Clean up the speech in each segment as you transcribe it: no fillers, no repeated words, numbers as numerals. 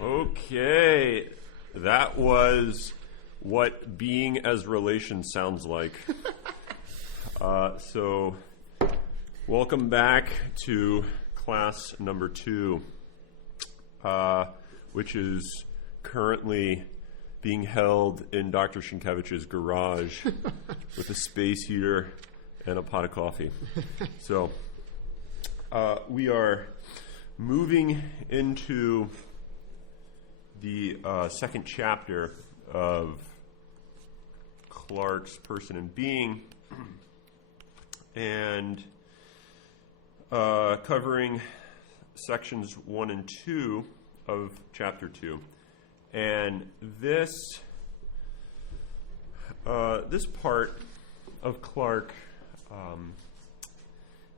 Okay, that was what being as relation sounds like. So, welcome back to class number 2, which is currently being held in Dr. Sienkiewicz's garage with a space heater and a pot of coffee. So, we are moving into the second chapter of Clarke's Person and Being, and covering sections 1 and 2 of chapter 2. And this part of Clarke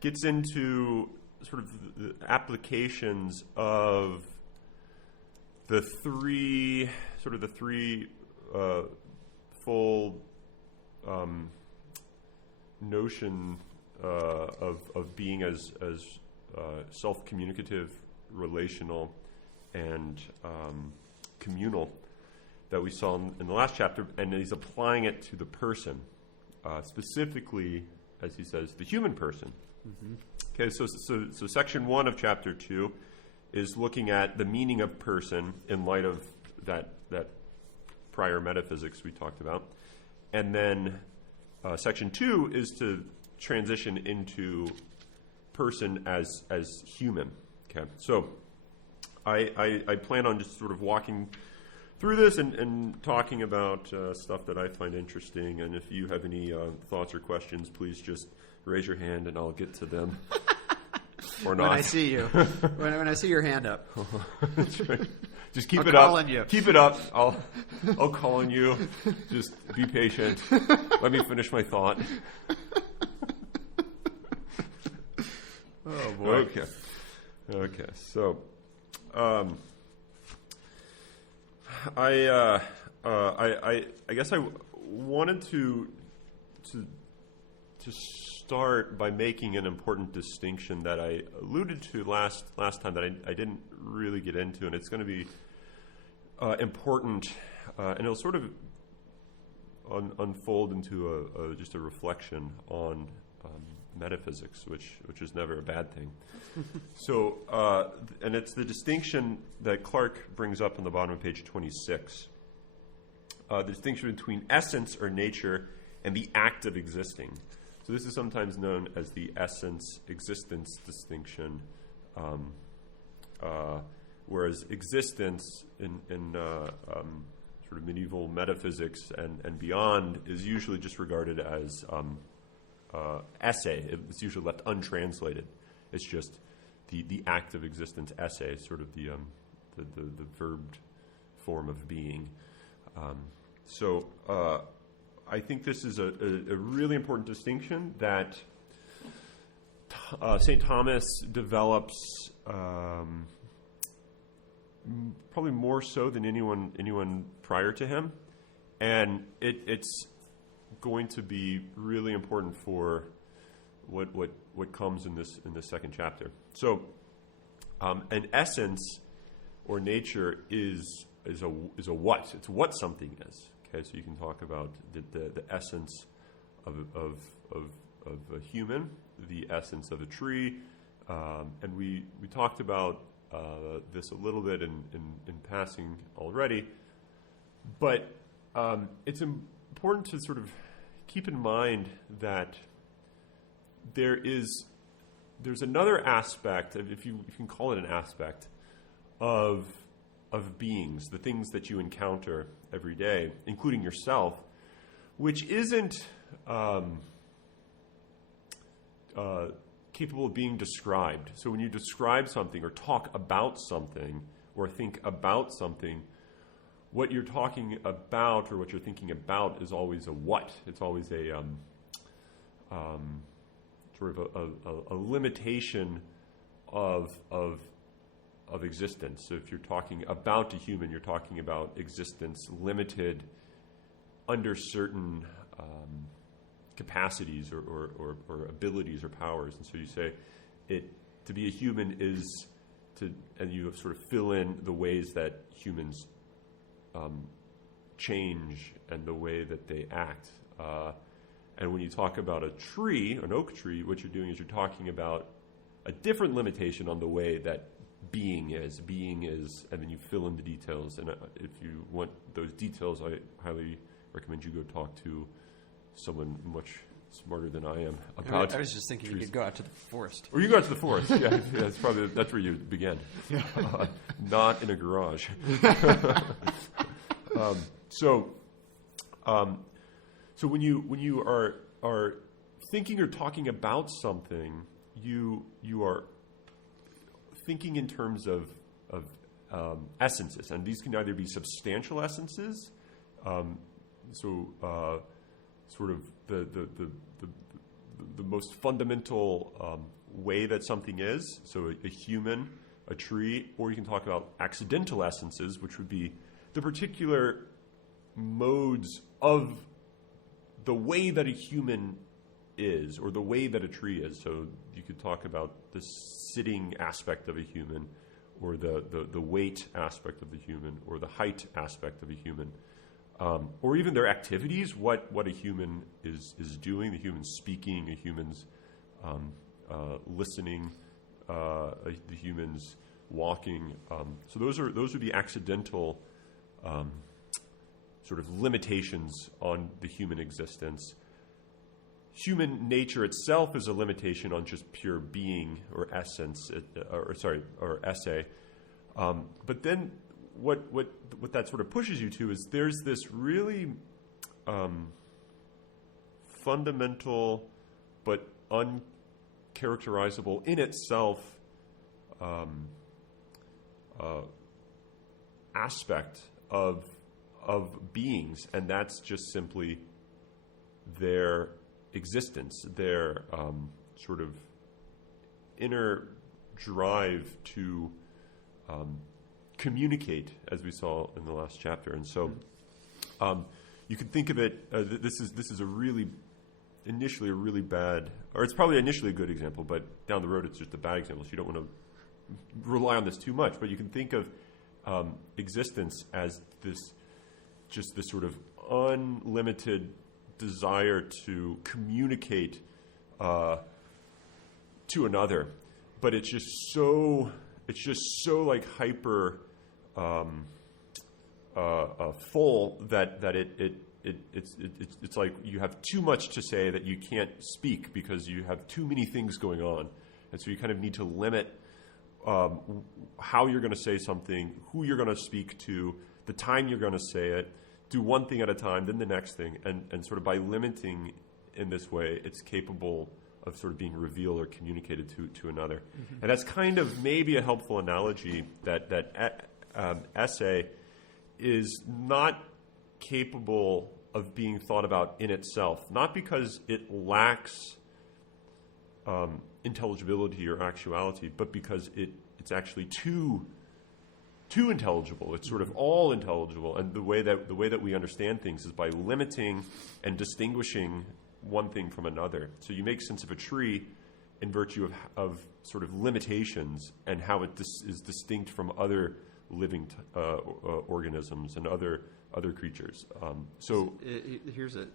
gets into sort of the applications of the three full notion of being as self-communicative, relational, and communal that we saw in the last chapter, and he's applying it to the person, specifically, as he says, the human person. Mm-hmm. Okay, so section 1 of chapter 2 is looking at the meaning of person in light of that prior metaphysics we talked about. And then section 2 is to transition into person as human. Okay, so I plan on just sort of walking through this and talking about stuff that I find interesting. And if you have any thoughts or questions, please just raise your hand and I'll get to them. Or not. When I see you. when I see your hand up. That's right. Just keep I'll it call up. on you. Keep it up. I'll call on you. Just be patient. Let me finish my thought. Oh boy. Okay. So, I guess I wanted to start by making an important distinction that I alluded to last time that I didn't really get into, and it's going to be important, and it'll sort of unfold into just a reflection on metaphysics, which is never a bad thing. So, and it's the distinction that Clarke brings up on the bottom of page 26. The distinction between essence or nature and the act of existing. So this is sometimes known as the essence-existence distinction, whereas existence in sort of medieval metaphysics and beyond is usually just regarded as esse. It's usually left untranslated. It's just the act of existence, esse, sort of the verbed form of being. So I think this is a really important distinction that St. Thomas develops probably more so than anyone prior to him, and it's going to be really important for what comes in this second chapter. So, an essence or nature is a what? It's what something is. Okay, so you can talk about the essence of a human, the essence of a tree, and we talked about this a little bit in passing already, but it's important to sort of keep in mind that there's another aspect, if you can call it an aspect, of beings, the things that you encounter every day, including yourself, which isn't capable of being described. So when you describe something or talk about something or think about something, what you're talking about or what you're thinking about is always a what. It's always a sort of a limitation of existence. So if you're talking about a human, you're talking about existence limited under certain capacities or abilities or powers. And so you say to be a human is and you sort of fill in the ways that humans change and the way that they act. And when you talk about a tree, an oak tree, what you're doing is you're talking about a different limitation on the way that being is, and then you fill in the details. And if you want those details, I highly recommend you go talk to someone much smarter than I am about. I was just thinking trees. You could go out to the forest. Or you go out to the forest. Yeah, that's where you began. Not in a garage. So when you are thinking or talking about something, you are thinking in terms of essences, and these can either be substantial essences, sort of the most fundamental way that something is, so a human, a tree, or you can talk about accidental essences, which would be the particular modes of the way that a human is, or the way that a tree is. So you could talk about the sitting aspect of a human, or the weight aspect of the human, or the height aspect of a human, or even their activities, what a human is doing, the human speaking, a human's listening, the human's walking. So those would be accidental sort of limitations on the human existence. Human nature itself is a limitation on just pure being or essence, or esse. But then what that sort of pushes you to is there's this really fundamental but uncharacterizable in itself aspect of beings, and that's just simply their existence, their sort of inner drive to communicate, as we saw in the last chapter. And so you could think of it, this is initially a really bad, or it's probably initially a good example, but down the road it's just a bad example, so you don't want to rely on this too much. But you can think of existence as this sort of unlimited desire to communicate to another, but it's just so like hyper full that it's like you have too much to say that you can't speak because you have too many things going on, and so you kind of need to limit how you're going to say something, who you're going to speak to, the time you're going to say it. Do one thing at a time, then the next thing, and sort of by limiting in this way, it's capable of sort of being revealed or communicated to another. Mm-hmm. And that's kind of maybe a helpful analogy that esse is not capable of being thought about in itself, not because it lacks intelligibility or actuality, but because it's actually too intelligible. It's sort of all intelligible, and the way that we understand things is by limiting and distinguishing one thing from another. So you make sense of a tree in virtue of sort of limitations and how it is distinct from other living organisms and other creatures. Here's a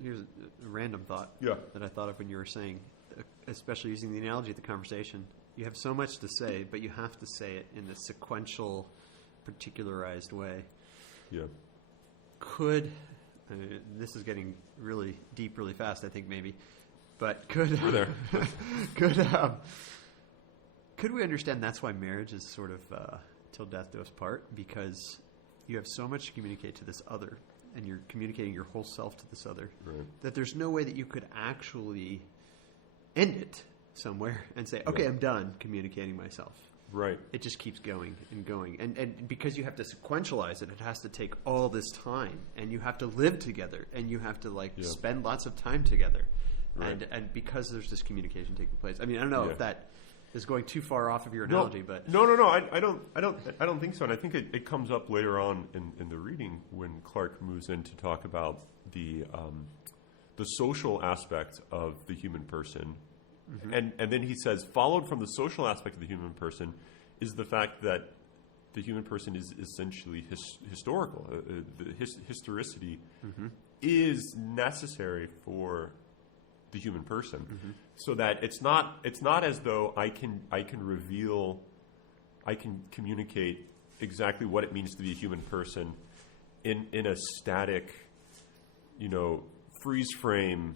random thought that I thought of when you were saying, especially using the analogy of the conversation. You have so much to say, but you have to say it in a sequential, particularized way. Yeah. This is getting really deep really fast, I think, maybe. But could we understand that's why marriage is sort of till death do us part? Because you have so much to communicate to this other, and you're communicating your whole self to this other, right, that there's no way that you could actually end it somewhere and say, okay, I'm done communicating myself. Right. It just keeps going and going. And because you have to sequentialize it, it has to take all this time. And you have to live together. And you have to spend lots of time together. Right. And because there's this communication taking place. I mean, I don't know if that is going too far off of your analogy, but no. I don't think so. And I think it comes up later on in the reading when Clarke moves in to talk about the social aspect of the human person, and then he says, followed from the social aspect of the human person is the fact that the human person is essentially historical. The historicity is necessary for the human person, so that it's not as though I can communicate exactly what it means to be a human person in a static, freeze frame,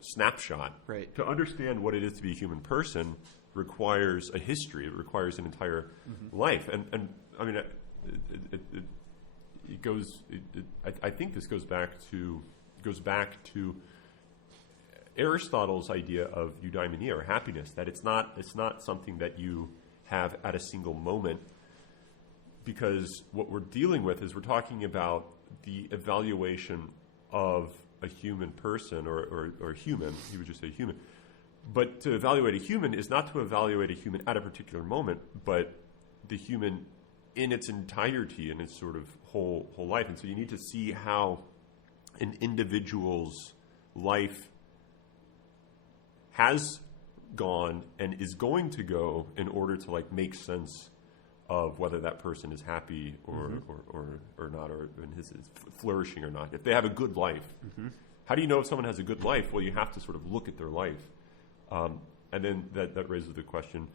snapshot. Right. To understand what it is to be a human person requires a history. It requires an entire life, and I mean, it goes. I think this goes back to Aristotle's idea of eudaimonia, or happiness. That it's not something that you have at a single moment, because what we're dealing with is we're talking about the evaluation of a human person or human. He would just say human. But to evaluate a human is not to evaluate a human at a particular moment, but the human in its entirety, in its sort of whole life. And so you need to see how an individual's life has gone and is going to go in order to make sense of whether that person is happy or not, or is flourishing or not. If they have a good life, how do you know if someone has a good life? Well, you have to sort of look at their life. And then that raises the question,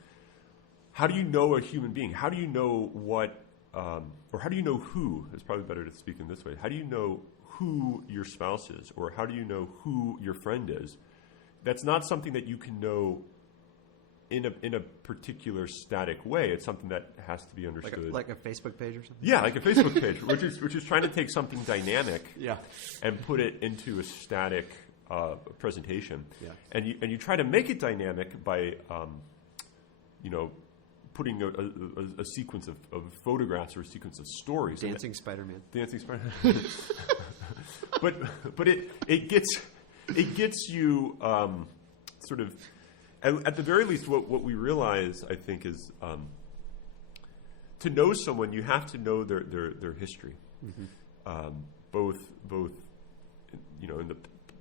how do you know a human being? How do you know what, or how do you know who? It's probably better to speak in this way. How do you know who your spouse is, or how do you know who your friend is? That's not something that you can know in a particular static way. It's something that has to be understood. Like a Facebook page or something? Yeah, like a Facebook page, which is trying to take something dynamic and put it into a static presentation. Yeah. And you try to make it dynamic by putting a sequence of photographs or a sequence of stories. Dancing Spider-Man. But it gets you sort of, at the very least, what we realize, I think, is to know someone, you have to know their history, both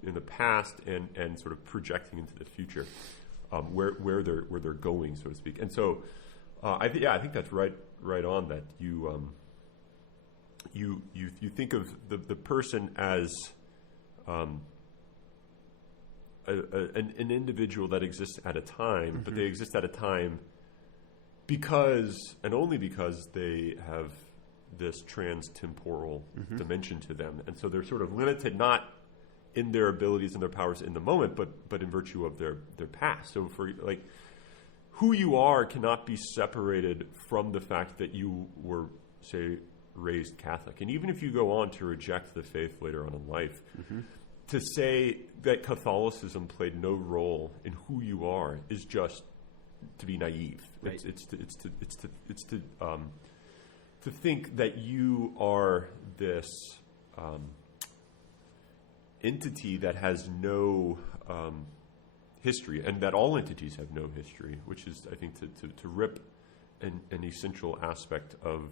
in the past and sort of projecting into the future, where they're going, so to speak. And so, I think that's right on, that you think of the person as an individual that exists at a time, but they exist at a time because, and only because, they have this trans-temporal dimension to them. And so they're sort of limited not in their abilities and their powers in the moment, but in virtue of their past. So for who you are cannot be separated from the fact that you were, say, raised Catholic. And even if you go on to reject the faith later on in life, to say that Catholicism played no role in who you are is just to be naive. Right. It's to think that you are this entity that has no history, and that all entities have no history, which is, I think, to rip an essential aspect of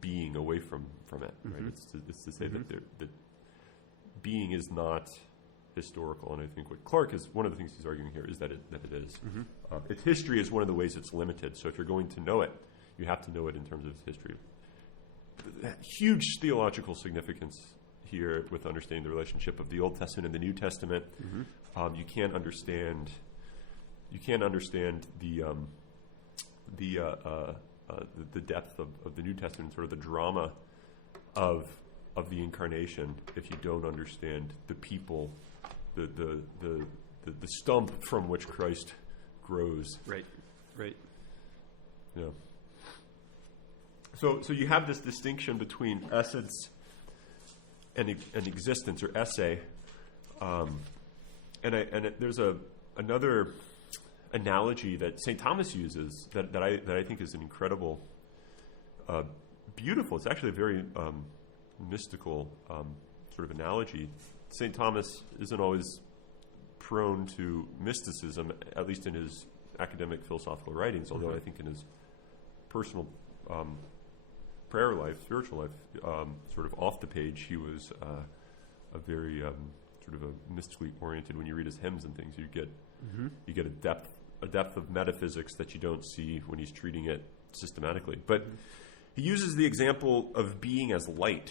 being away from it. Right? It's to say that being is not historical, and I think what Clarke is, one of the things he's arguing here is that it is. Its history is one of the ways it's limited. So if you're going to know it, you have to know it in terms of its history. Huge theological significance here with understanding the relationship of the Old Testament and the New Testament. You can't understand the depth of the New Testament, sort of the drama of the incarnation, if you don't understand the people, the stump from which Christ grows. Right. Yeah. So you have this distinction between essence and existence, or esse, there's another analogy that St. Thomas uses that I think is an incredible, beautiful. It's actually a very mystical sort of analogy. St. Thomas isn't always prone to mysticism, at least in his academic philosophical writings, although I think in his personal prayer life, spiritual life, sort of off the page, he was a very sort of a mystically oriented. When you read his hymns and things, you get a depth of metaphysics that you don't see when he's treating it systematically. But he uses the example of being as light,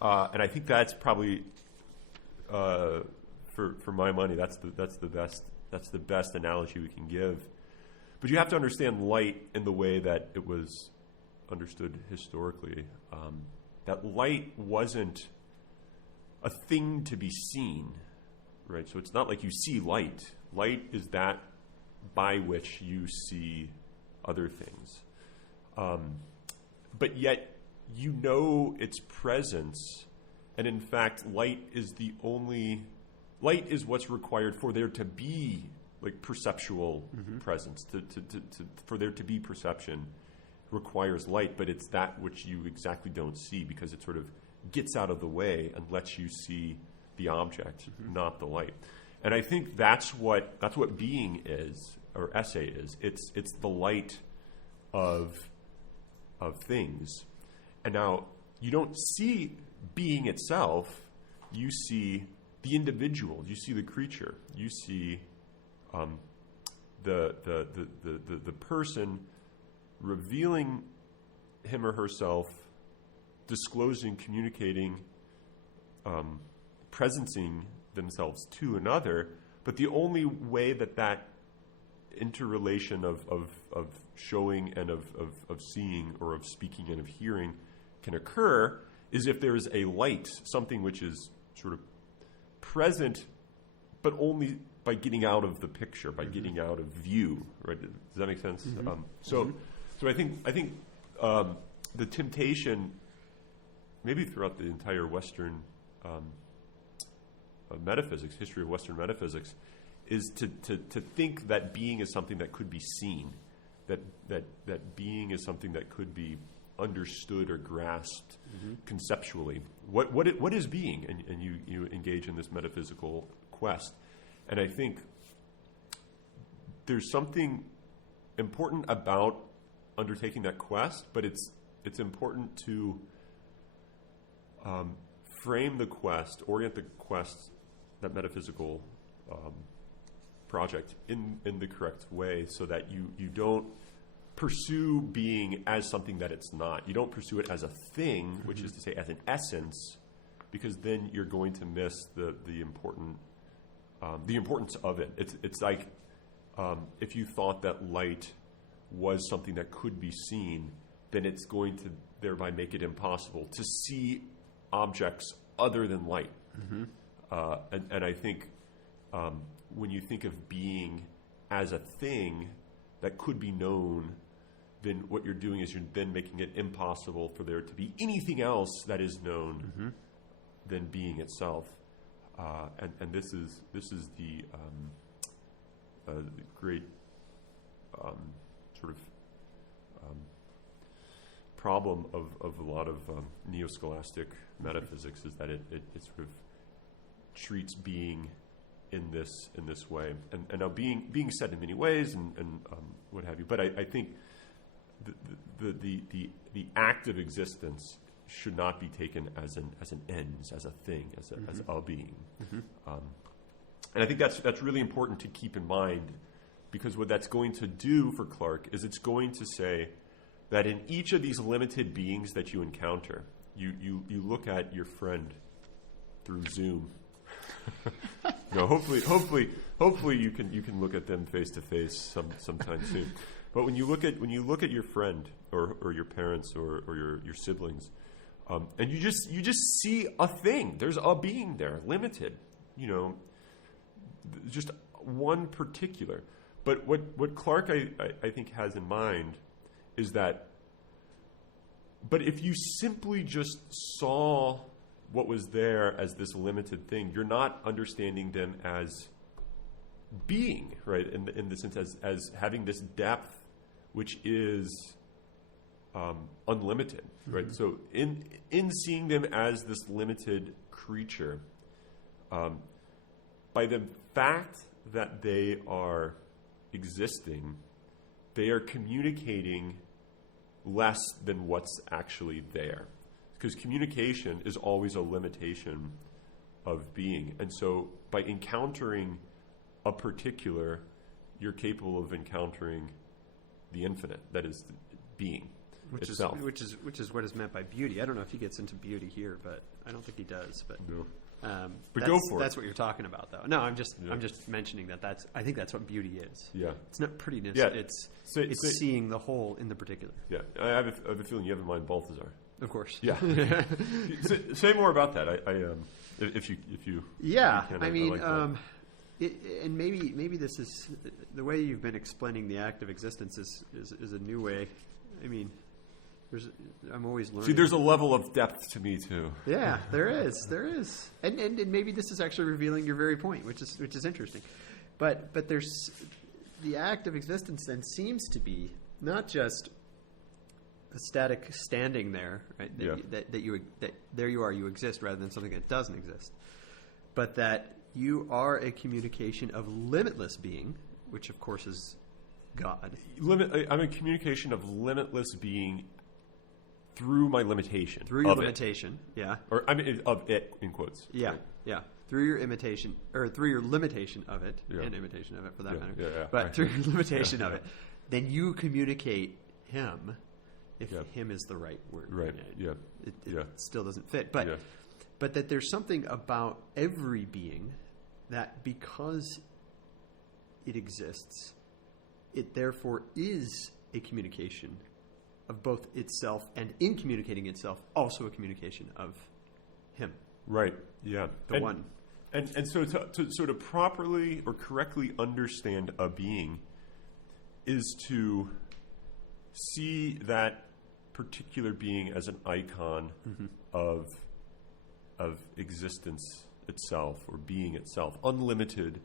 and I think that's probably for my money, that's the best analogy we can give. But you have to understand light in the way that it was understood historically. That light wasn't a thing to be seen, right? So it's not like you see light. Light is that by which you see other things. But yet you know its presence, and in fact, light is what's required for there to be like perceptual presence. For there to be perception requires light, but it's that which you exactly don't see because it sort of gets out of the way and lets you see the object, not the light. And I think that's what being is, or esse is. It's the light of things. And now you don't see being itself. You see the individual. You see the creature. You see the person revealing him or herself, disclosing, communicating, presencing themselves to another. But the only way that interrelation of showing and of seeing or of speaking and of hearing can occur is if there is a light, something which is sort of present, but only by getting out of the picture, by getting out of view. Right? Does that make sense? So I think the temptation, maybe throughout the entire Western metaphysics, history of Western metaphysics, is to think that being is something that could be seen, that being is something that could be understood or grasped conceptually. What is being? And you engage in this metaphysical quest. And I think there's something important about undertaking that quest, but it's important to frame the quest, orient the quest, that metaphysical project in the correct way, so that you don't pursue being as something that it's not. You don't pursue it as a thing, which is to say as an essence, because then you're going to miss the importance of it. It's like if you thought that light was something that could be seen, then it's going to thereby make it impossible to see objects other than light. And I think when you think of being as a thing that could be known, then what you're doing is you're then making it impossible for there to be anything else that is known than being itself. And this is the great sort of problem of a lot of neo-scholastic metaphysics, is that it sort of treats being in this way, and now being said in many ways and what have you. But I think the act of existence should not be taken as an end, as a thing, as a being. And I think that's really important to keep in mind, because what that's going to do for Clarke is it's going to say that in each of these limited beings that you encounter, you look at your friend through Zoom. Hopefully you can look at them face to face sometime soon. But when you look at your friend or your parents or your siblings, and you just see a thing. There's a being there, limited. Just one particular. But what Clarke I think has in mind is that, but if you simply just saw what was there as this limited thing, you're not understanding them as being, right? In the sense as having this depth, which is unlimited, right? So in seeing them as this limited creature, by the fact that they are existing, they are communicating less than what's actually there. Because communication is always a limitation of being. And so by encountering a particular, you're capable of encountering the infinite, that is being itself. Which is what is meant by beauty. I don't know if he gets into beauty here, but I don't think he does. But no. But go for it. That's what you're talking about, though. No, I'm just mentioning that. I think that's what beauty is. Yeah, it's not prettiness. Yeah. It's seeing the whole in the particular. Yeah, I have a feeling you have in mind Balthazar. Of course. Yeah. Say more about that. If you. Yeah, can, I mean, like and maybe this is the way you've been explaining the act of existence is a new way. I mean, I'm always learning. See, there's a level of depth to me too. Yeah, there is, and maybe this is actually revealing your very point, which is interesting. But there's the act of existence then seems to be not just a static standing there, right? That there you are, you exist, rather than something that doesn't exist, but that you are a communication of limitless being, which of course is God. I'm a communication of limitless being through my limitation. Through your limitation, yeah. Or I mean, of it in quotes. Yeah, right? yeah. Through your imitation, or through your limitation of it, Yeah. and imitation of it for that matter. Yeah, but right. through your limitation of it, then you communicate Him. If Him is the right word, right? It still doesn't fit, but that there's something about every being that because it exists, it therefore is a communication of both itself, and in communicating itself, also a communication of Him. Right. Yeah. The one. And so to properly or correctly understand a being is to see that particular being as an icon of existence itself, or being itself, unlimited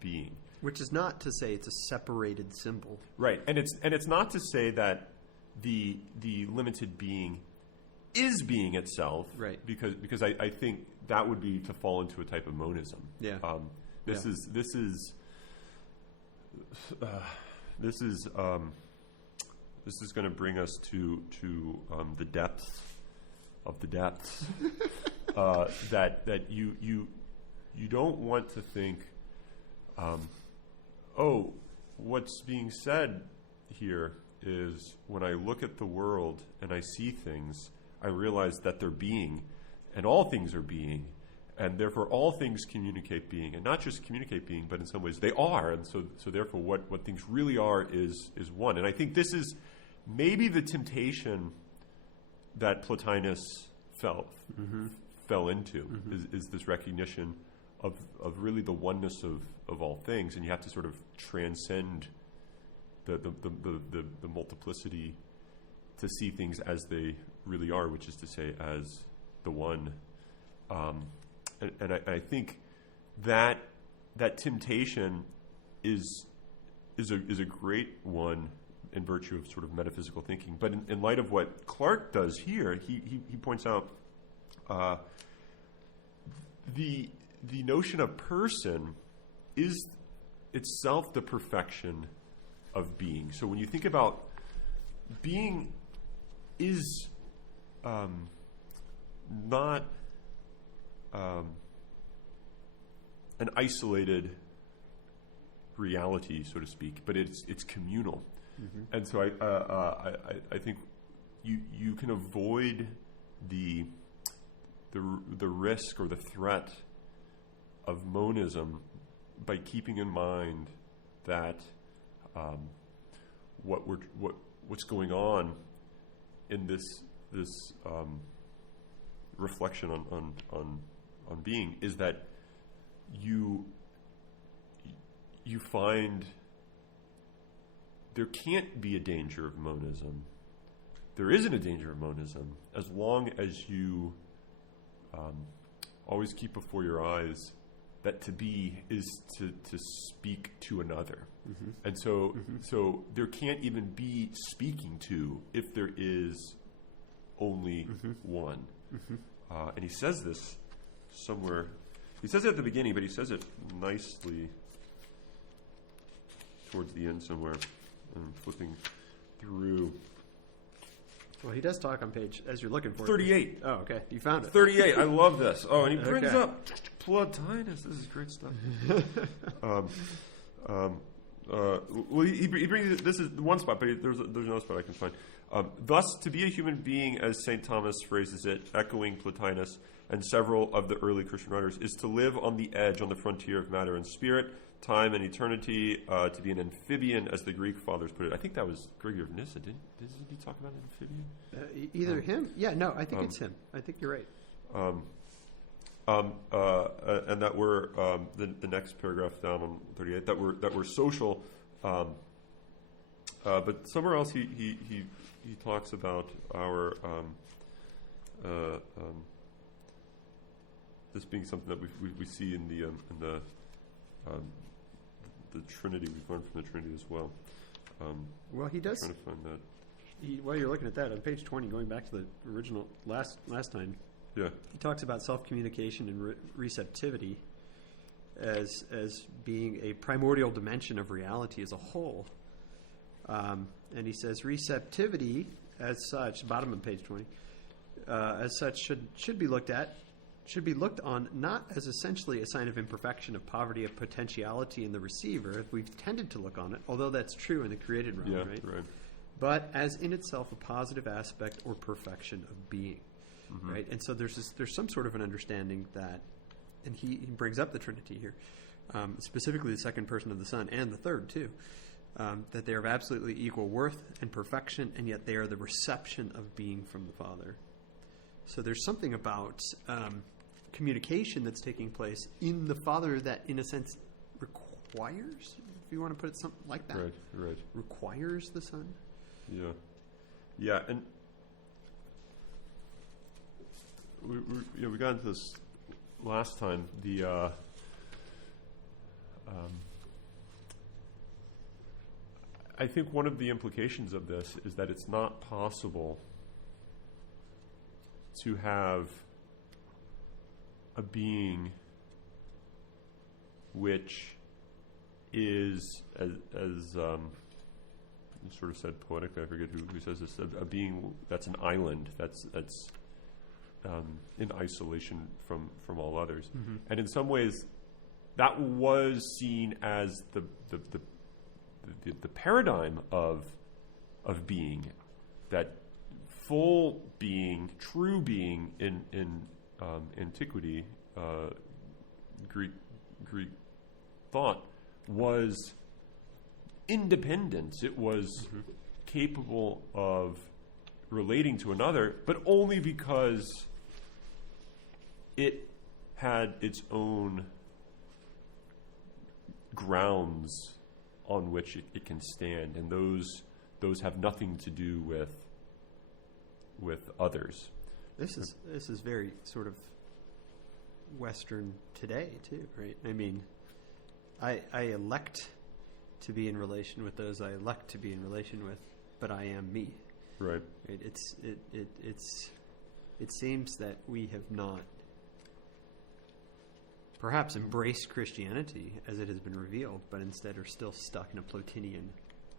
being. Which is not to say it's a separated symbol, right? And it's not to say that the limited being is being itself, right? Because I think that would be to fall into a type of monism. Yeah. This is going to bring us to the depths of the depths. That you don't want to think, what's being said here is when I look at the world and I see things, I realize that they're being, and all things are being, and therefore all things communicate being, and not just communicate being, but in some ways they are, and so therefore what things really are is one. And I think this is maybe the temptation that Plotinus fell into, is this recognition of really the oneness of all things, and you have to sort of transcend the multiplicity to see things as they really are, which is to say as the one. And I think that temptation is a great one in virtue of sort of metaphysical thinking. But in light of what Clarke does here, he points out the notion of person is itself the perfection of being. So when you think about being is not an isolated reality, so to speak, but it's communal. And so I think you can avoid the risk or the threat of monism by keeping in mind that what's going on in this reflection on being is that you find there can't be a danger of monism. There isn't a danger of monism as long as you always keep before your eyes that to be is to speak to another. And so there can't even be speaking to if there is only one. And he says this somewhere He says it at the beginning, but he says it nicely towards the end somewhere. I'm flipping through. Well, he does talk on page, as you're looking for 38. Oh, okay. You found it. 38. I love this. Oh, and he brings up Plotinus. This is great stuff. Well, he brings, this is one spot, but there's another spot I can find. Thus, to be a human being, as St. Thomas phrases it, echoing Plotinus and several of the early Christian writers, is to live on the edge, on the frontier of matter and spirit, time and eternity, to be an amphibian, as the Greek fathers put it. I think that was Gregory of Nyssa. Didn't he talk about an amphibian? Either him? Yeah, no, I think it's him. I think you're right. And that we're the next paragraph down on 38. That we're social, but somewhere else he talks about our this being something that we see in the Trinity. We've learned from the Trinity as well. Well, he does. I'm trying to find that. While you're looking at that, on page 20, going back to the original last time. Yeah. He talks about self-communication and receptivity as being a primordial dimension of reality as a whole. And he says receptivity as such, bottom of page 20, as such should be looked on not as essentially a sign of imperfection, of poverty, of potentiality in the receiver, if we've tended to look on it, although that's true in the created realm, right? But as in itself a positive aspect or perfection of being. Mm-hmm. Right, and so there's some sort of an understanding that, and he brings up the Trinity here, specifically the second person of the Son and the third too, that they are of absolutely equal worth and perfection, and yet they are the reception of being from the Father. So there's something about communication that's taking place in the Father that, in a sense, requires, if you want to put it something like that, right, requires the Son. Yeah, and. We got into this last time. I think one of the implications of this is that it's not possible to have a being which is, as you sort of said poetically, I forget who says this, a being that's an island, that's in isolation from all others. Mm-hmm. And in some ways, that was seen as the paradigm of being, that full being, true being in antiquity, Greek thought was independence. It was capable of relating to another, but only because it had its own grounds on which it can stand, and those have nothing to do with others. This is very sort of Western today too, right? I mean, I elect to be in relation with those I elect to be in relation with, but I am me. Right. It seems that we have not perhaps embraced Christianity as it has been revealed, but instead are still stuck in a Plotinian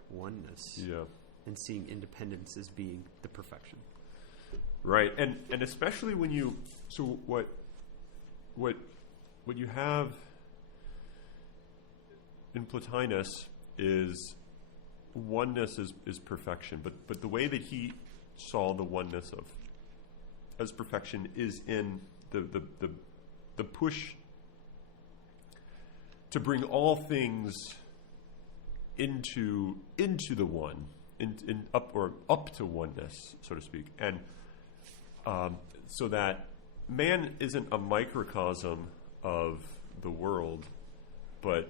oneness. Yeah. And seeing independence as being the perfection. Right. And especially when you what you have in Plotinus is oneness is perfection, but the way that he saw the oneness as perfection is in the push to bring all things into the one, up to oneness, so to speak, and so that man isn't a microcosm of the world, but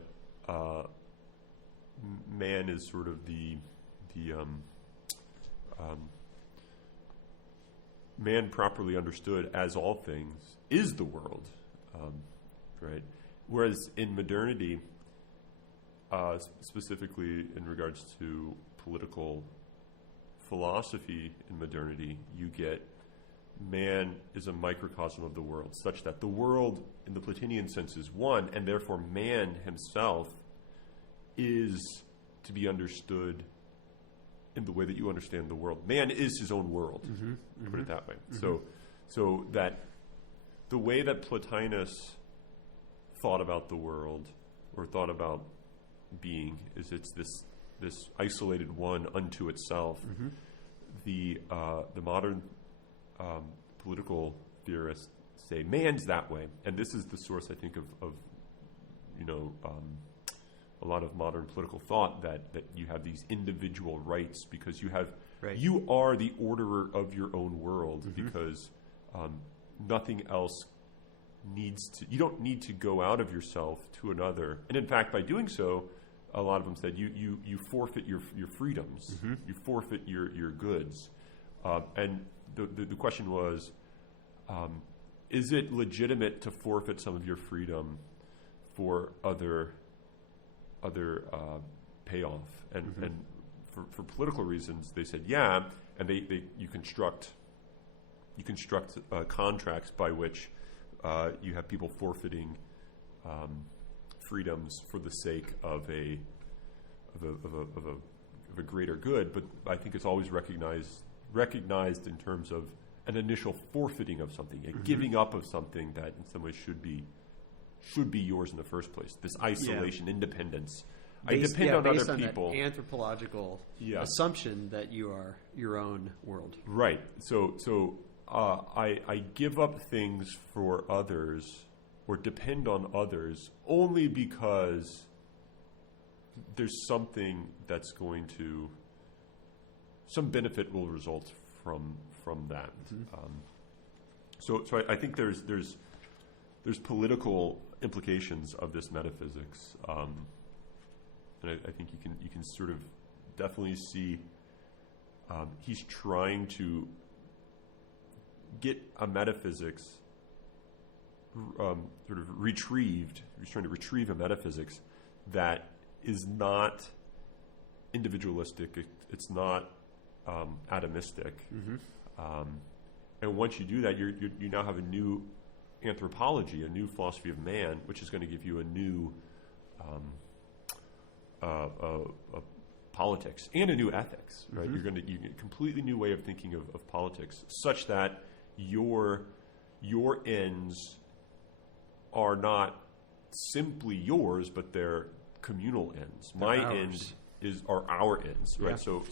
man is sort of the man properly understood as all things is the world, right? Whereas in modernity, specifically in regards to political philosophy in modernity, you get man is a microcosm of the world, such that the world, in the Platonian sense, is one, and therefore man himself is to be understood in the way that you understand the world. Man is his own world, put it that way. So that the way that Plotinus thought about the world, or thought about being, is it's this isolated one unto itself. The modern political theorists say man's that way, and this is the source, I think, of a lot of modern political thought, that you have these individual rights because you are the orderer of your own world, because nothing else you don't need to go out of yourself to another, and in fact, by doing so, a lot of them said you forfeit your freedoms, you forfeit your goods, and the question was, is it legitimate to forfeit some of your freedom for other payoff? And for political reasons, they said yeah, and you construct contracts by which you have people forfeiting freedoms for the sake of a greater good. But I think it's always recognized in terms of an initial forfeiting of something, a giving up of something that in some ways should be yours in the first place. This isolation, independence. I depend on based other on people. That anthropological assumption that you are your own world. Right. So I give up things for others, or depend on others, only because there's something that's going to, some benefit will result from that. So I think there's political implications of this metaphysics, and I think you can sort of definitely see he's trying to get a metaphysics sort of retrieved. He's trying to retrieve a metaphysics that is not individualistic. It's not atomistic. And once you do that, you now have a new anthropology, a new philosophy of man, which is going to give you a new politics and a new ethics. Right? You're going to get a completely new way of thinking of politics, such that your ends are not simply yours, but they're communal ends. My end are our ends, right? So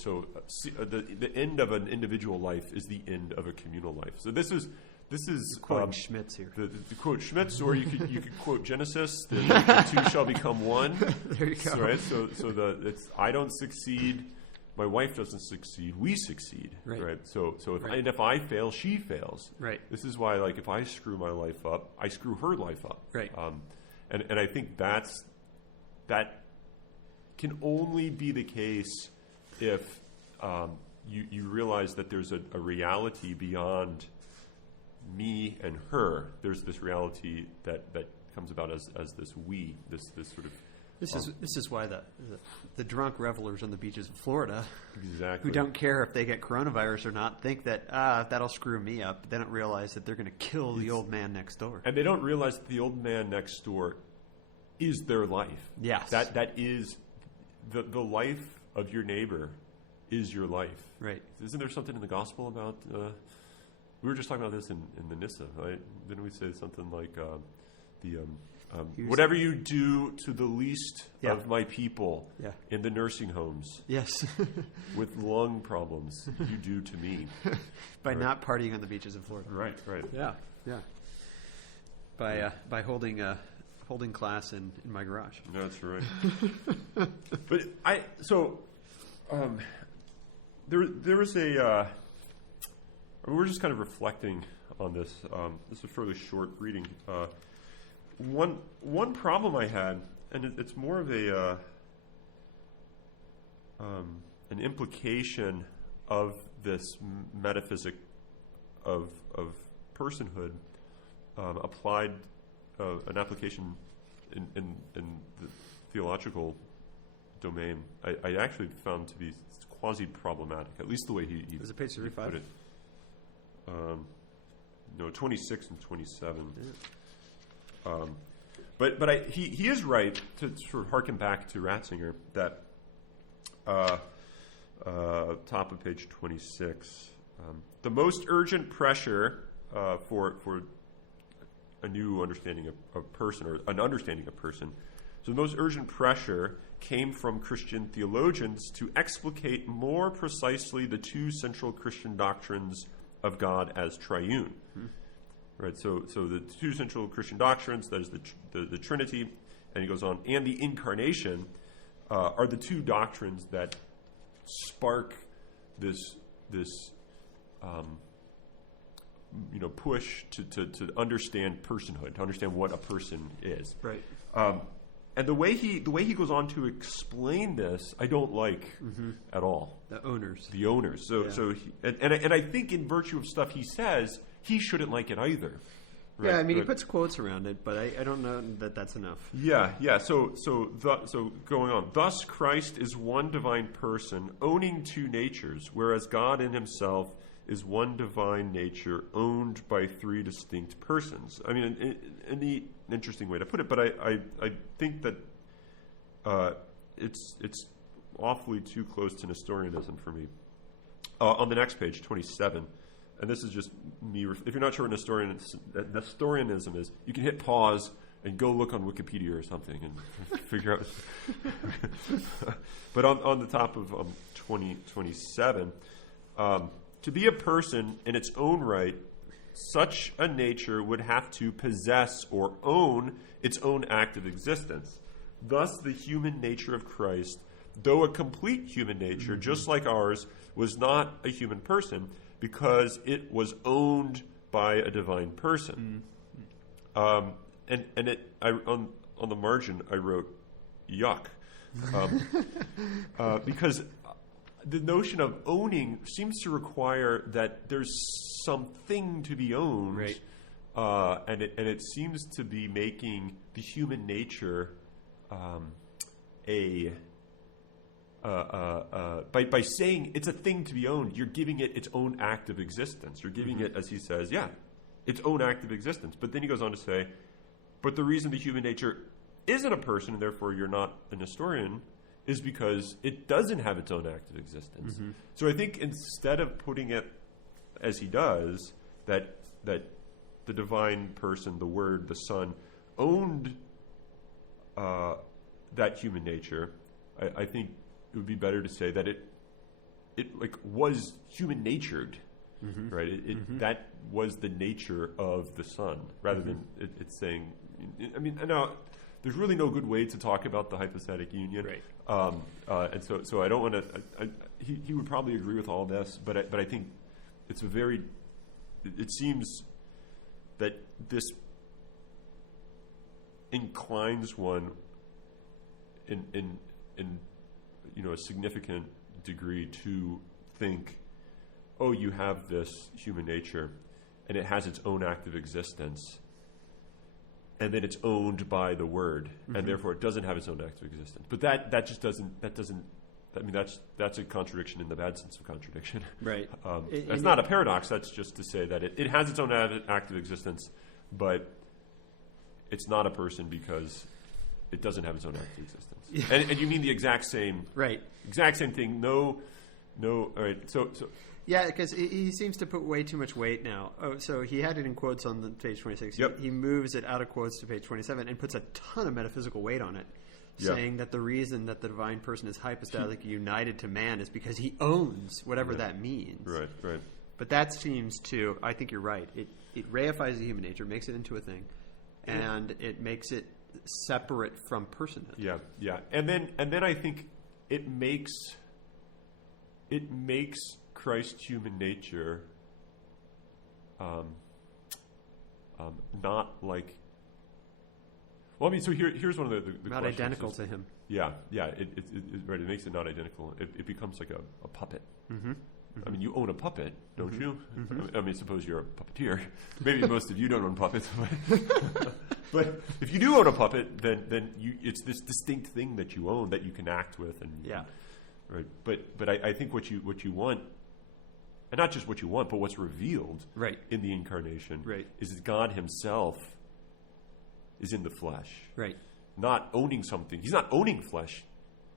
the end of an individual life is the end of a communal life. So this is quoting Schmitz here. The quote Schmitz, or you could quote Genesis: the two shall become one. There you go. So, right? So it's I don't succeed, my wife doesn't succeed, we succeed. Right? So if I fail, she fails. Right. This is why, like, if I screw my life up, I screw her life up. Right. And I think that can only be the case if you realize that there's a reality beyond me and her. There's this reality that comes about as this we, this sort of. This is why the drunk revelers on the beaches of Florida, exactly, who don't care if they get coronavirus or not, think that that'll screw me up. They don't realize that they're going to kill the old man next door, and they don't realize that the old man next door is their life. Yes, that is the life of your neighbor is your life. Right? Isn't there something in the gospel about? We were just talking about this in the Nissa, right? Didn't we say something like whatever you do to the least of my people in the nursing homes, yes, with lung problems, you do to me by not partying on the beaches of Florida. Right. Yeah. By holding class in my garage. That's right. But there was a. We're just kind of reflecting on this. This is a fairly short reading. One problem I had, and it's more of an implication of this metaphysic of personhood, applied an application in the theological domain. I actually found to be quasi problematic, at least the way he Is it page 35? put it. 26 and 27. But he is right to sort of harken back to Ratzinger that top of page 26. The most urgent pressure for a new understanding of person, or an understanding of person. So the most urgent pressure came from Christian theologians to explicate more precisely the two central Christian doctrines of God as triune. Right. So the two central Christian doctrines, that is the Trinity, and he goes on, and the incarnation, are the two doctrines that spark this push to understand personhood, to understand what a person is. Right. And the way he goes on to explain this, I don't like at all. The owners. So I think in virtue of stuff he says, he shouldn't like it either. Right? Yeah, I mean, he puts quotes around it, but I don't know that that's enough. Yeah. So going on. Thus, Christ is one divine person owning two natures, whereas God in himself is one divine nature owned by three distinct persons. I mean, in the interesting way to put it, but I think that it's awfully too close to Nestorianism for me. On the next page, 27, and this is just me. If you're not sure what Nestorianism is, you can hit pause and go look on Wikipedia or something and figure out. But on the top of 27, to be a person in its own right, such a nature would have to possess or own its own active existence. Thus, the human nature of Christ, though a complete human nature, just like ours, was not a human person because it was owned by a divine person. On the margin, I wrote, yuck. Because the notion of owning seems to require that there's something to be owned, right? And it seems to be making the human nature by saying it's a thing to be owned, you're giving it its own active existence. You're giving it, as he says, its own active existence. But then he goes on to say, but the reason the human nature isn't a person, and therefore you're not a Nestorian, is because it doesn't have its own active existence. So I think instead of putting it as he does, that the divine person, the Word, the Son, owned that human nature, I think it would be better to say that it like was human natured, right? That was the nature of the Son, rather than it's saying. I mean, now there's really no good way to talk about the hypostatic union, right? And so I don't want to. He would probably agree with all this, but I think it's it seems that this inclines one in a significant degree to think, oh, you have this human nature, and it has its own active existence, and then it's owned by the Word, and therefore it doesn't have its own active existence. But that just doesn't. I mean, that's a contradiction in the bad sense of contradiction. Right. It's not a paradox. That's just to say that it has its own active existence, but it's not a person because it doesn't have its own active existence. And you mean the exact same, right? Exact same thing. No. All right. So. Yeah, because he seems to put way too much weight now. Oh, so he had it in quotes on the page 26. Yep. He moves it out of quotes to page 27 and puts a ton of metaphysical weight on it, saying that the reason that the divine person is hypostatically united to man is because he owns whatever that means. Right. But that seems to, I think you're right. It reifies the human nature, makes it into a thing, and it makes it separate from personhood. Yeah. And then I think it makes Christ's human nature not like. Well, I mean, so here's one of the not identical to him. Yeah. It right. It makes it not identical. It becomes like a puppet. I mean, you own a puppet, don't you? I mean, suppose you're a puppeteer. Maybe most of you don't own puppets, but if you do own a puppet, then it's this distinct thing that you own that you can act with, and right. But I think what you want, and not just what you want, but what's revealed right. in the incarnation, right. is that God himself is in the flesh. Right. Not owning something. He's not owning flesh.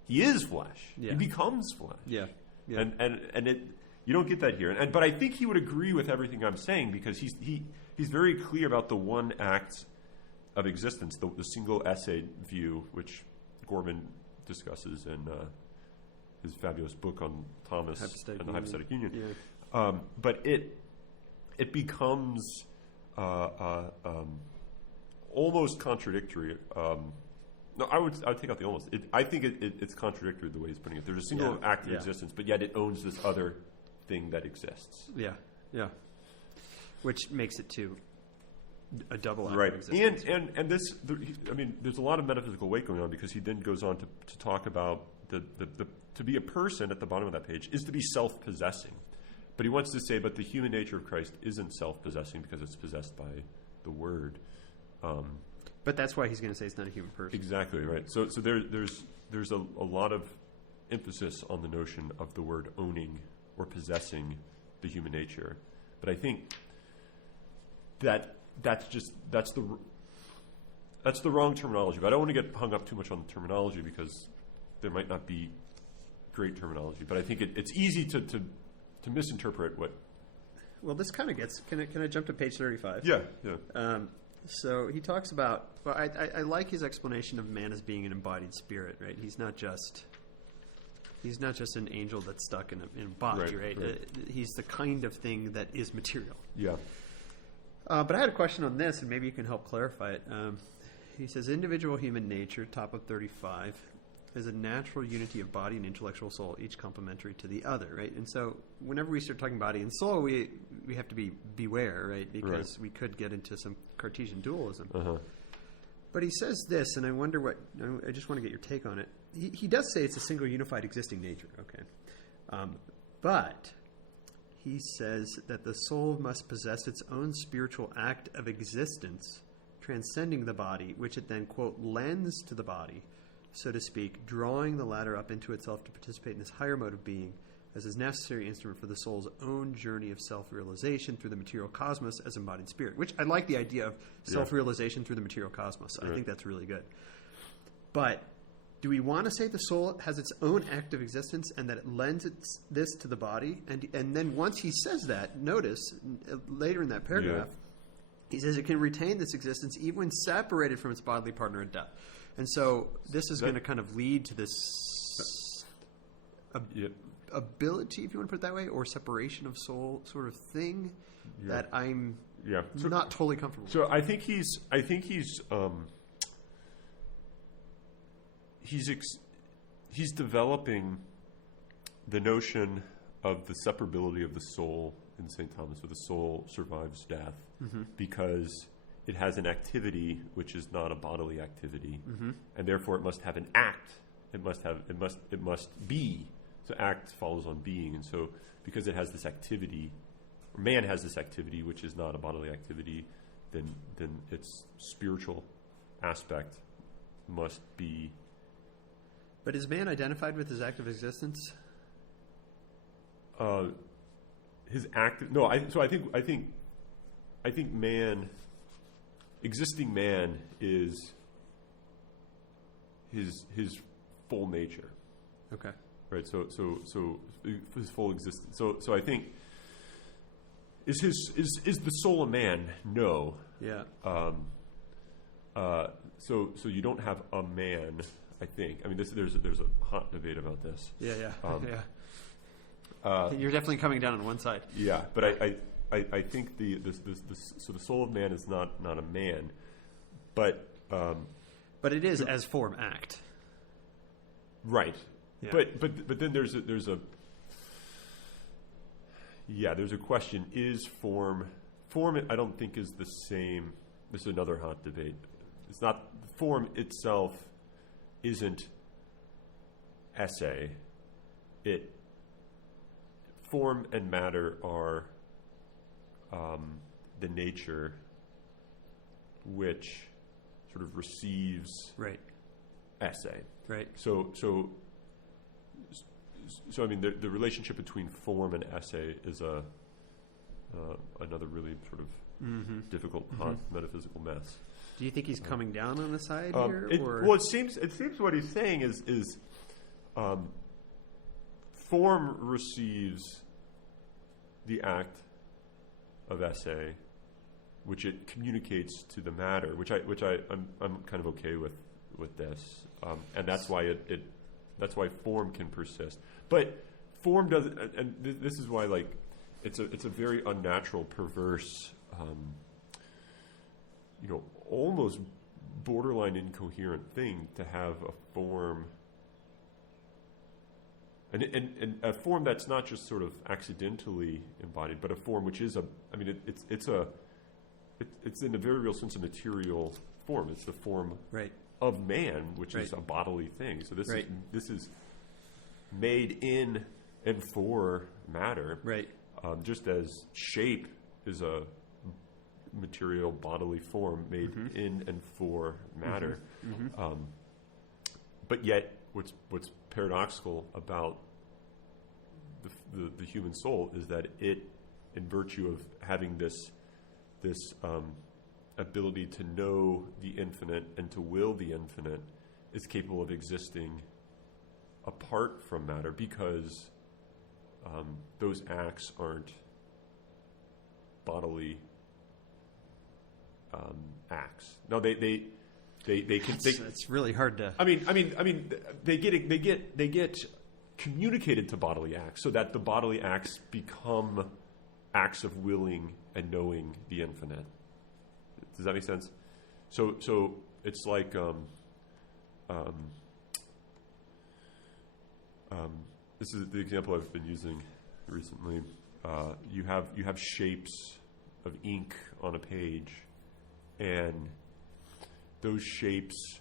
He is flesh. Yeah. He becomes flesh. Yeah. Yeah. And it, you don't get that here. But I think he would agree with everything I'm saying, because he's very clear about the one act of existence, the single esse view, which Gorman discusses in his fabulous book on Thomas and the hypostatic union. Yeah. But it becomes almost contradictory. No, I would take out the almost. I think it's contradictory the way he's putting it. There's a single act of existence, but yet it owns this other thing that exists. Yeah, yeah. Which makes it to a double act right. of existence. And this, I mean, there's a lot of metaphysical weight going on, because he then goes on to talk about the to be a person at the bottom of that page is to be self-possessing. But he wants to say, but the human nature of Christ isn't self-possessing because it's possessed by the Word. But that's why he's going to say it's not a human person. Exactly, right. So there's a lot of emphasis on the notion of the word owning or possessing the human nature. But I think that's the wrong terminology. But I don't want to get hung up too much on the terminology, because there might not be great terminology. But I think it's easy to misinterpret what. Well, this kind of gets. Can I jump to page 35? Yeah. So he talks about. Well, I like his explanation of man as being an embodied spirit. Right? He's not just an angel that's stuck in a body. Right? He's the kind of thing that is material. Yeah. But I had a question on this, and maybe you can help clarify it. He says, individual human nature, top of 35, is a natural unity of body and intellectual soul, each complementary to the other, right? And so whenever we start talking body and soul, we have to beware, right? Because we could get into some Cartesian dualism. Uh-huh. But he says this, and I wonder I just want to get your take on it. He does say it's a single unified existing nature, okay? But he says that the soul must possess its own spiritual act of existence, transcending the body, which it then, quote, lends to the body, so to speak, drawing the latter up into itself to participate in this higher mode of being as his necessary instrument for the soul's own journey of self-realization through the material cosmos as embodied spirit, which I like the idea of self-realization through the material cosmos. I think that's really good. But do we want to say the soul has its own act of existence and that it lends this to the body? And then once he says that, notice later in that paragraph, he says it can retain this existence even when separated from its bodily partner in death. And so this is going to kind of lead to this ability, if you want to put it that way, or separation of soul sort of thing that I'm not totally comfortable with. So I think he's developing the notion of the separability of the soul in St. Thomas, where the soul survives death, because it has an activity which is not a bodily activity, and therefore it must have an act. It must be. So act follows on being, and so because it has this activity, or man has this activity which is not a bodily activity, then its spiritual aspect must be. But is man identified with his act of existence? His act. No, I think man, existing man, is his full nature. Okay. Right. So his full existence. So I think is the soul a man? No. Yeah. So you don't have a man. I think. I mean, there's a hot debate about this. Yeah. You're definitely coming down on one side. Yeah, but I think the soul of man is not a man, but it is as form act. Right. Yeah. But then there's a question: is form? I don't think is the same. This is another hot debate. It's not form itself. Isn't esse. Form and matter are the nature which sort of receives esse. Right. So So I mean, the relationship between form and esse is another really sort of difficult, hot metaphysical mess. Do you think he's coming down on the side here? Well, it seems what he's saying is form receives the act of esse, which it communicates to the matter, which I'm kind of okay with this, and that's why that's why form can persist. But form doesn't, and this is why like it's a very unnatural, perverse, almost borderline incoherent thing to have a form, and a form that's not just sort of accidentally embodied, but a form which is it's in a very real sense a material form. It's the form of man, which is a bodily thing. So this is made in and for matter, just as shape is a material bodily form made in and for matter. But yet, what's paradoxical about the human soul is that it, in virtue of having this ability to know the infinite and to will the infinite, is capable of existing apart from matter, because those acts aren't bodily acts. No, they can. It's really hard to. I mean, they get communicated to bodily acts, so that the bodily acts become acts of willing and knowing the infinite. Does that make sense? So it's like this is the example I've been using recently. You have shapes of ink on a page, and those shapes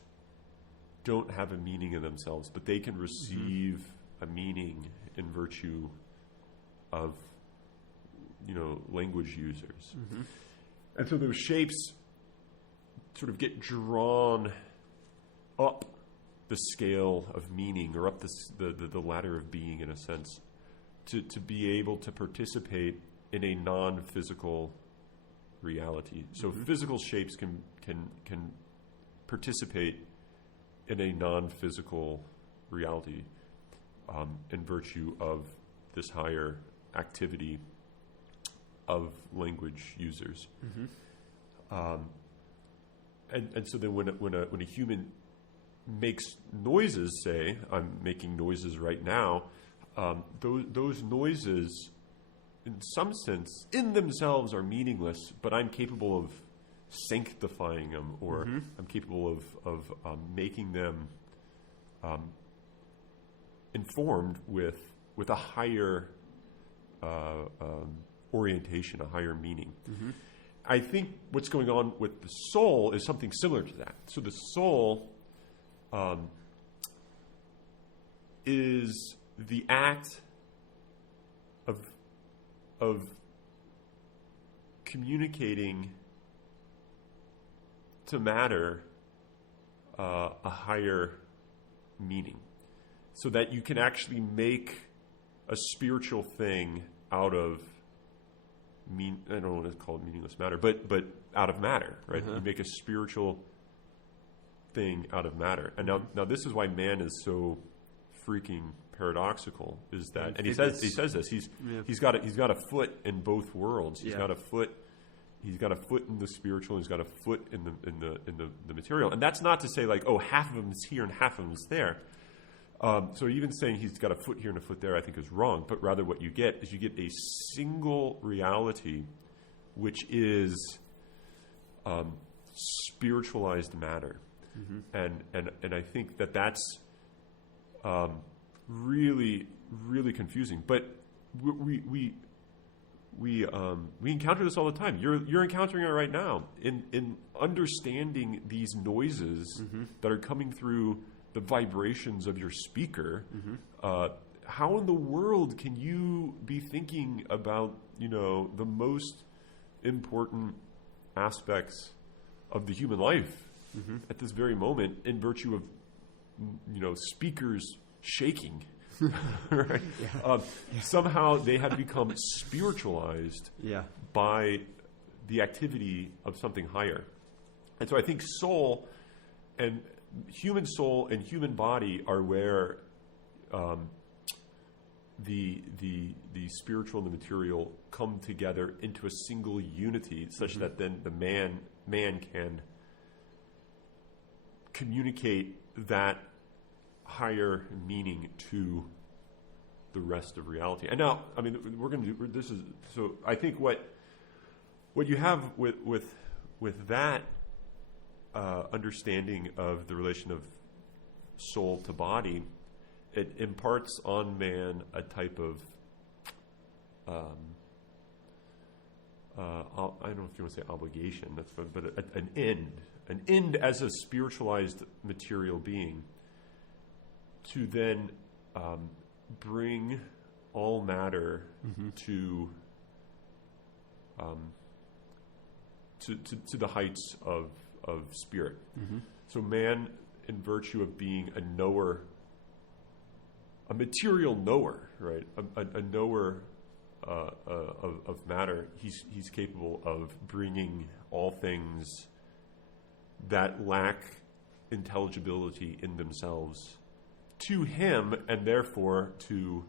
don't have a meaning in themselves, but they can receive a meaning in virtue of language users. And so those shapes sort of get drawn up the scale of meaning, or up the ladder of being, in a sense, to be able to participate in a non-physical reality. So physical shapes can participate in a non-physical reality in virtue of this higher activity of language users. And so then when a human makes noises, say I'm making noises right now, those noises in some sense in themselves are meaningless, but I'm capable of sanctifying them, or I'm capable of making them informed with a higher orientation, a higher meaning. I think what's going on with the soul is something similar to that. So the soul is the act of communicating to matter a higher meaning, so that you can actually make a spiritual thing out of I don't want to call it meaningless matter, but out of matter, right? You make a spiritual thing out of matter. And now this is why man is so freaking paradoxical, is that, and he says this, he's got a foot in both worlds. He's got a foot in the spiritual, and he's got a foot in the material. And that's not to say like, oh, half of him is here and half of him is there. So even saying he's got a foot here and a foot there, I think, is wrong. But rather, what you get is a single reality, which is spiritualized matter, and I think that's really, really confusing. But we encounter this all the time. You're encountering it right now in understanding these noises that are coming through the vibrations of your speaker. How in the world can you be thinking about the most important aspects of the human life at this very moment in virtue of speakers shaking? right? Somehow they had become spiritualized by the activity of something higher. And so I think soul and human body are where the spiritual and the material come together into a single unity, such that then the man can communicate that higher meaning to the rest of reality. And now, I mean, we're going to do this. So I think what you have with that understanding of the relation of soul to body, it imparts on man a type of I don't know if you want to say obligation, but an end as a spiritualized material being, to then bring all matter to the heights of spirit. So man, in virtue of being a knower, a material knower, right? A knower of matter, he's capable of bringing all things that lack intelligibility in themselves to him, and therefore to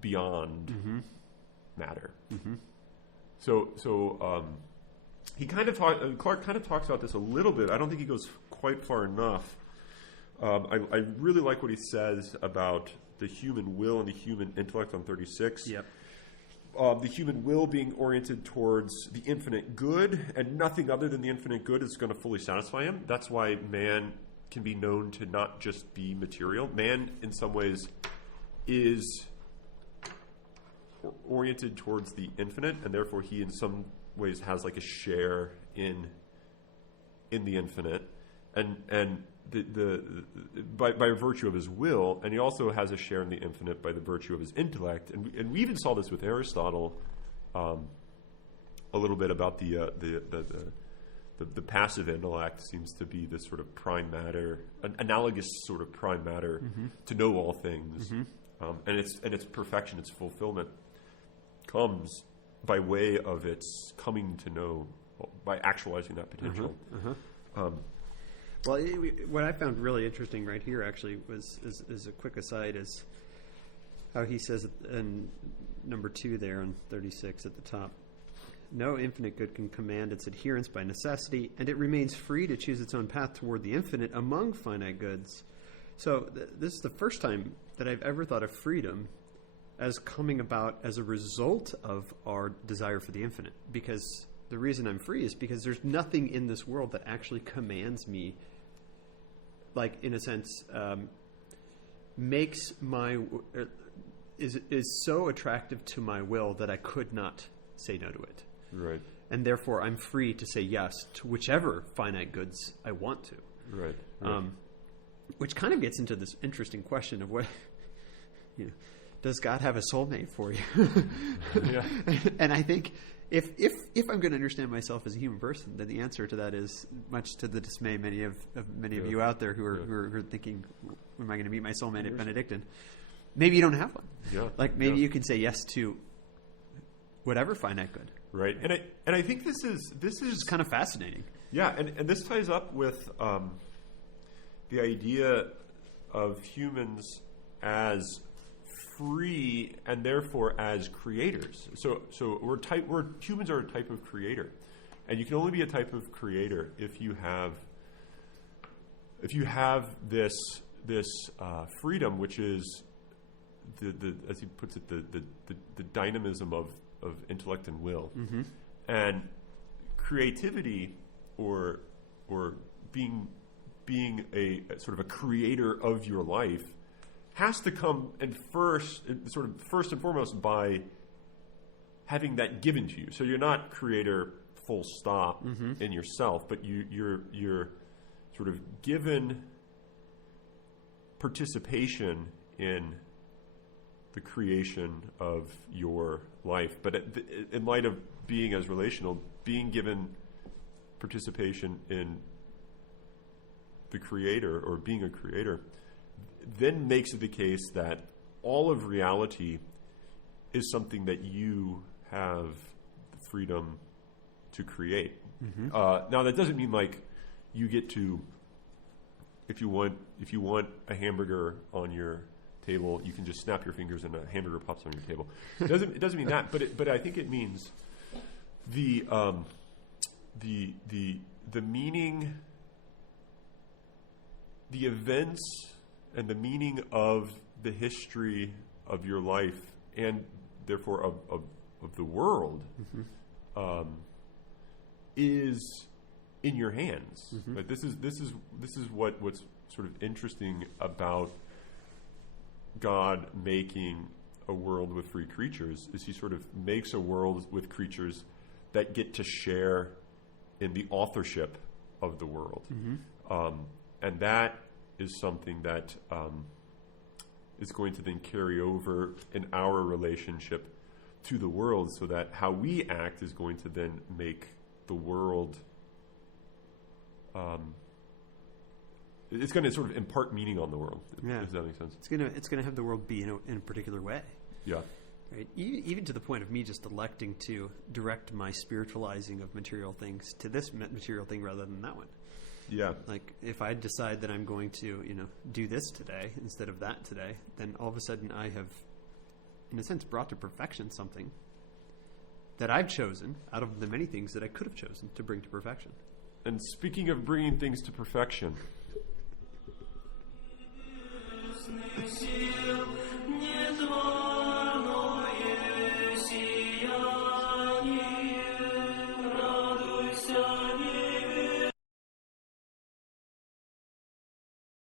beyond matter. So he kind of Clarke kind of talks about this a little bit. I don't think he goes quite far enough. I really like what he says about the human will and the human intellect on 36. Yep. The human will being oriented towards the infinite good, and nothing other than the infinite good is going to fully satisfy him. That's why man can be known to not just be material. Man, in some ways, is oriented towards the infinite, and therefore he, in some ways, has like a share in the infinite, and by virtue of his will, and he also has a share in the infinite by the virtue of his intellect. And we even saw this with Aristotle a little bit about the passive intellect seems to be this sort of prime matter, an analogous sort of prime matter to know all things, and its perfection, its fulfillment comes by way of its coming to know, by actualizing that potential. Well, what I found really interesting right here actually is a quick aside, is how he says in number 2 there on 36 at the top, no infinite good can command its adherence by necessity, and it remains free to choose its own path toward the infinite among finite goods. So this is the first time that I've ever thought of freedom as coming about as a result of our desire for the infinite, because the reason I'm free is because there's nothing in this world that actually commands me, like, in a sense, makes my is so attractive to my will that I could not say no to it. Right. And therefore, I'm free to say yes to whichever finite goods I want to. Right. Which kind of gets into this interesting question of what, does God have a soulmate for you? Yeah. And I think if I'm going to understand myself as a human person, then the answer to that is, much to the dismay of many of you out there who are thinking, am I going to meet my soulmate at Benedictine? Maybe you don't have one. Yeah. Like maybe you can say yes to whatever finite good. Right. And I think this is kind of fascinating. Yeah, and this ties up with the idea of humans as free and therefore as creators. So humans are a type of creator, and you can only be a type of creator if you have this freedom, which is the as he puts it, the dynamism of intellect and will, and creativity or being a sort of a creator of your life has to come first and foremost by having that given to you. So you're not creator full stop in yourself, but you're sort of given participation in the creation of your life. But in light of being as relational, being given participation in the creator or being a creator, then makes it the case that all of reality is something that you have the freedom to create. Now, that doesn't mean like you get to, if you want a hamburger on your table, you can just snap your fingers and a hamburger pops on your table. It doesn't mean that, but I think it means the meaning, the events and the meaning of the history of your life and therefore of the world is in your hands. But this is what's sort of interesting about God making a world with free creatures is he sort of makes a world with creatures that get to share in the authorship of the world. And that is something that is going to then carry over in our relationship to the world, so that how we act is going to then make the world, it's going to sort of impart meaning on the world. Does that make sense? It's going to have the world be in a particular way. Yeah. Right. Even to the point of me just electing to direct my spiritualizing of material things to this material thing rather than that one. Yeah. Like if I decide that I'm going to, do this today instead of that today, then all of a sudden I have, in a sense, brought to perfection something that I've chosen out of the many things that I could have chosen to bring to perfection. And speaking of bringing things to perfection,